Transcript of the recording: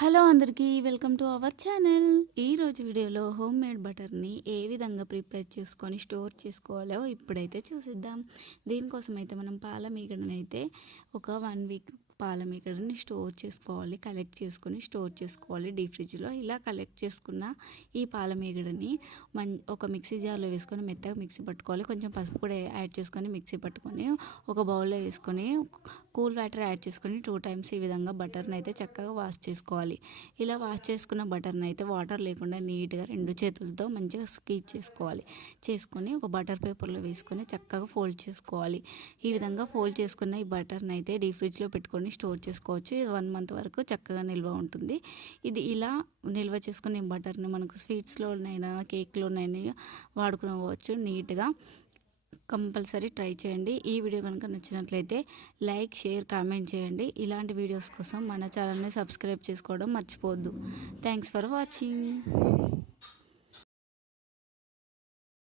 Hello అందరికీ welcome to our channel. ఈరోజు వీడియోలో హోమ్ మేడ్ బటర్ని ఏ విధంగా ప్రిపేర్ చేసుకొని స్టోర్ చేసుకోవాలో ఇప్పుడైతే చూసిద్దాం. దీనికోసం అయితే మనం పాల మీగడని అయితే ఒక 1 వీక్ పాల మీగడని స్టోర్ చేసుకోవాలి, కలెక్ట్ చేసుకొని స్టోర్ చేసుకోవాలి డీప్ ఫ్రిడ్జ్లో. ఇలా కలెక్ట్ చేసుకున్న ఈ పాల మీగడని ఒక మిక్సీ జార్లో వేసుకొని మెత్తగా మిక్సీ పట్టుకోవాలి. కొంచెం పసుపు కూడా యాడ్ చేసుకొని మిక్సీ పట్టుకొని ఒక బౌల్లో వేసుకొని కూల్ వాటర్ యాడ్ చేసుకొని 2 టైమ్స్ ఈ విధంగా బటర్ని అయితే చక్కగా వాష్ చేసుకోవాలి. ఇలా వాష్ చేసుకున్న బటర్ని అయితే వాటర్ లేకుండా నీట్గా 2 చేతులతో మంచిగా స్క్వీజ్ చేసుకోవాలి. చేసుకొని ఒక బటర్ పేపర్లో వేసుకొని చక్కగా ఫోల్డ్ చేసుకోవాలి. ఈ విధంగా ఫోల్డ్ చేసుకున్న ఈ బటర్ని అయితే డీప్ ఫ్రిడ్జ్లో పెట్టుకొని స్టోర్ చేసుకోవచ్చు. ఇది 1 మంత్ వరకు చక్కగా నిల్వ ఉంటుంది. ఇది ఇలా నిల్వ చేసుకునే బటర్ని మనకు స్వీట్స్లోనైనా కేక్లోనైనా వాడుకోవచ్చు నీట్గా. కంపల్సరీ ట్రై చేయండి. ఈ వీడియో కనుక నచ్చినట్లయితే లైక్, షేర్, కామెంట్ చేయండి. ఇలాంటి వీడియోస్ కోసం మన ఛానల్ని సబ్స్క్రైబ్ చేసుకోవడం మర్చిపోవద్దు. Thanks for watching.